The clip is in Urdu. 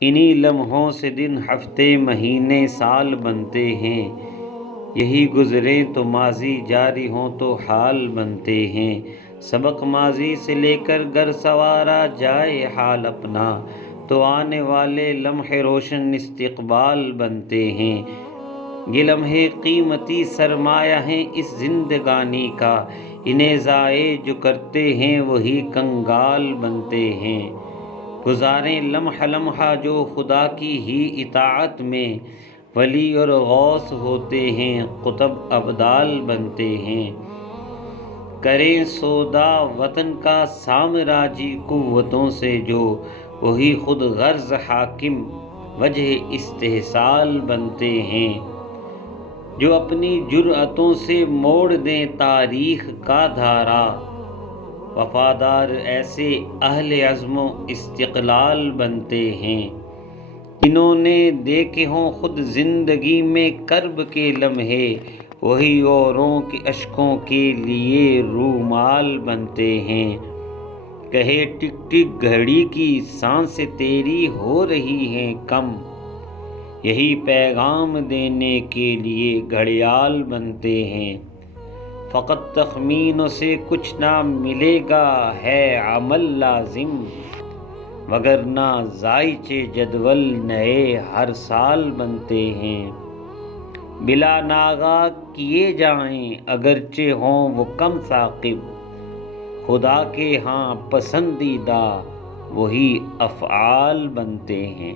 انہی لمحوں سے دن ہفتے مہینے سال بنتے ہیں، یہی گزریں تو ماضی جاری ہوں تو حال بنتے ہیں۔ سبق ماضی سے لے کر گر سنوارا جائے حال اپنا، تو آنے والے لمحے روشن استقبال بنتے ہیں۔ یہ لمحے قیمتی سرمایہ ہیں اس زندگانی کا، انہیں ضائع جو کرتے ہیں وہی کنگال بنتے ہیں۔ گزاریں لمحہ لمحہ جو خدا کی ہی اطاعت میں، ولی اور غوث ہوتے ہیں قطب ابدال بنتے ہیں۔ کریں سودا وطن کا سامراجی قوتوں سے جو، وہی خود غرض حاکم وجہ استحصال بنتے ہیں۔ جو اپنی جرأتوں سے موڑ دیں تاریخ کا دھارا، وفادار ایسے اہل عزم و استقلال بنتے ہیں۔ انہوں نے دیکھے ہوں خود زندگی میں کرب کے لمحے، وہی اوروں کے اشکوں کے لیے رومال بنتے ہیں۔ کہے ٹک ٹک گھڑی کی سانسیں تیری ہو رہی ہیں کم، یہی پیغام دینے کے لیے گھڑیال بنتے ہیں۔ فقط تخمینوں سے کچھ نہ ملے گا ہے عمل لازم، وگرنہ ذائچے جدول نئے ہر سال بنتے ہیں۔ بلا ناغہ کیے جائیں اگرچہ ہوں وہ کم ثاقب، خدا کے ہاں پسندیدہ وہی افعال بنتے ہیں۔